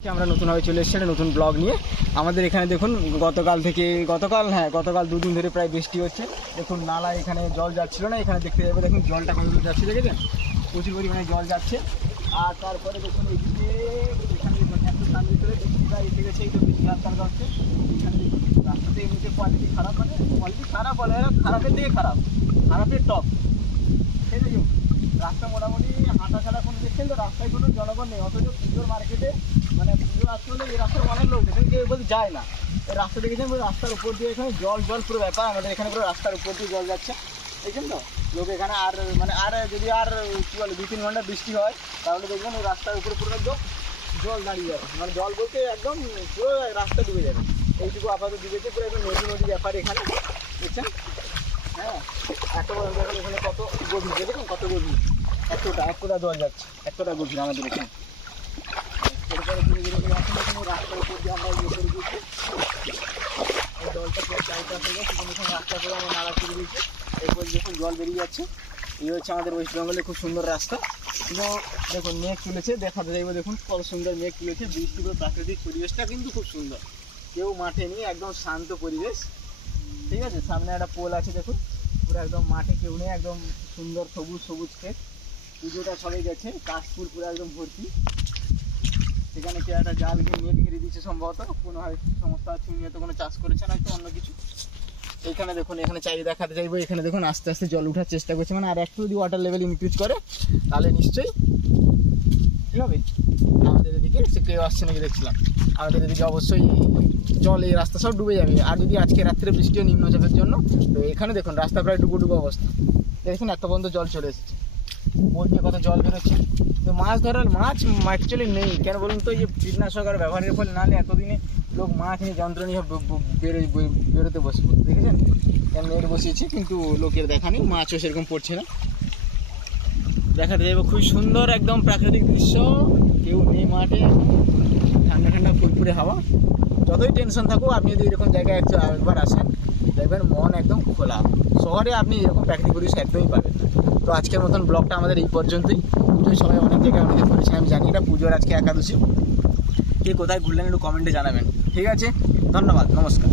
আমরা নতুনভাবে চলে এসেছি একটা নতুন ব্লগ নিয়ে। আমাদের এখানে দেখুন গতকাল দুদিন ধরে প্রায় বৃষ্টি হচ্ছে। দেখুন নালা এখানে জল যাচ্ছিল না, এখানে দেখতে যাবে দেখুন জলটা কতদূর যাচ্ছে, দেখেছেন প্রচুর পরিমাণে জল যাচ্ছে। আর তারপরে দেখুন এইদিকে এখানে এত তার ভিতরে বৃষ্টিটা এসে গেছে, এই তো বৃষ্টি রাস্তার যাচ্ছে। এখানে দেখুন রাস্তাতে এমনিতে কোয়ালিটি খারাপ, মানে কোয়ালিটি খারাপ বলে খারাপের দিকে খারাপ, খারাপের টপ। সেই দেখুন রাস্তা মোটামুটি হাঁটা ছাড়া কোনো দেখছেন তো, রাস্তায় কোনো জনগণ নেই। অথচ পুজোর মার্কেটে মানে পুজো আসতে হলে এই রাস্তার অনেক লোক দেখেন, কেউ বলতে যায় না। এই রাস্তা দেখেছেন পুরো রাস্তার উপর দিয়ে, এখানে জল পুরো ব্যাপার। আমাদের এখানে পুরো রাস্তার উপর দিয়ে জল যাচ্ছে, দেখছেন তো। লোক এখানে আর যদি কী বলে 2-3 ঘন্টা বৃষ্টি হয় তাহলে দেখবেন ওই রাস্তার উপরে পুরো একদম জল দাঁড়িয়ে যাবে, মানে জল বলতে একদম পুরো রাস্তা ডুবে যাবে। এইটুকু আপাতত ডুবেছে, পুরো একদম নদী ব্যাপার এখানে, দেখছেন। হ্যাঁ, এত এখানে কত গভীর, দেখুন কত গভীর, এতটা জল যাচ্ছে, এতটা গভীর আমাদের এখানে। এরপরে ধীরে ধীরে রাস্তার উপর দিয়ে আমরা ইয়ে করে দিয়েছি, এই জলটা পুরো চারিপাশ হয়ে গেছে, এখানে রাস্তা করে আমরা নালা করে দিয়েছি। এরপর দেখুন জল বেরিয়ে যাচ্ছে। এই হচ্ছে আমাদের ওয়েস্ট বেঙ্গলের খুব সুন্দর রাস্তা। কিন্তু দেখুন মেঘ তুলেছে, দেখাতে যাইব, দেখুন কত সুন্দর মেঘ তুলেছে। বৃষ্টি পুরো প্রাকৃতিক পরিবেশটা কিন্তু খুব সুন্দর, কেউ মাঠে নেই, একদম শান্ত পরিবেশ, ঠিক আছে। সামনে একটা পোল আছে দেখুন, পুরো একদম মাঠে কেউ নেই, একদম সুন্দর সবুজ ক্ষেত। পুজোটা সবাই গেছে, কাশফুল পুরো একদম ভর্তি। সেখানে কেউ একটা জাল দিয়ে নেট ঘিরে দিচ্ছে সম্ভবত, কোনো হয় সমস্যা আছে, উনি হয়তো কোনো চাষ করেছে না, হয়তো অন্য কিছু। এইখানে দেখুন, এখানে চাই দেখাতে যাইবো, এখানে দেখুন আস্তে আস্তে জল ওঠার চেষ্টা করছে, মানে আর একটু যদি ওয়াটার লেভেল ইনক্রিজ করে তাহলে নিশ্চয়ই কী হবে। আমাদের এদিকে সে কেউ আসছে নাকি দেখছিলাম, আমাদের এদিকে অবশ্যই জল, এই রাস্তা সব ডুবে যাবে। আর যদি আজকে রাত্রে বৃষ্টিও নিম্নচাপের জন্য, তো এখানে দেখুন রাস্তা প্রায় ডুবো অবস্থা, দেখুন এত পর্যন্ত জল চলে এসেছে, বলতে কত জল বেরোচ্ছে। তো মাছ অ্যাকচুয়ালি নেই, কেন বলুন তো, এই যে কীটনাশক আর ব্যবহারের ফলে, নাহলে এতদিনে লোক মাছ নিয়ে যন্ত্র নিয়ে বেরোতে বসে পড়ে, দেখেছেন নেট বসিয়েছি, কিন্তু লোকের দেখা নেই, মাছও সেরকম পড়ছে না। দেখাতে যাবো খুবই সুন্দর একদম প্রাকৃতিক দৃশ্য, কেউ নেই মাঠে, ঠান্ডা ফুরফুরে হাওয়া। যতই টেনশন থাকুক, আপনি যদি এরকম জায়গায় একবার আসেন দেখবেন মন একদম খোলা। শহরে আপনি এরকম প্রাকৃতিক পরিবেশ একদমই পাবেন। তো আজকের মতন ব্লগটা আমাদের এই পর্যন্তই। পুজোয় সবাই অনেক জায়গায় অনেক করেছেন, আমি জানি এটা পুজোর আজকে একাদশী। কে কোথায় ঘুরলেন একটু কমেন্টে জানাবেন, ঠিক আছে। ধন্যবাদ, নমস্কার।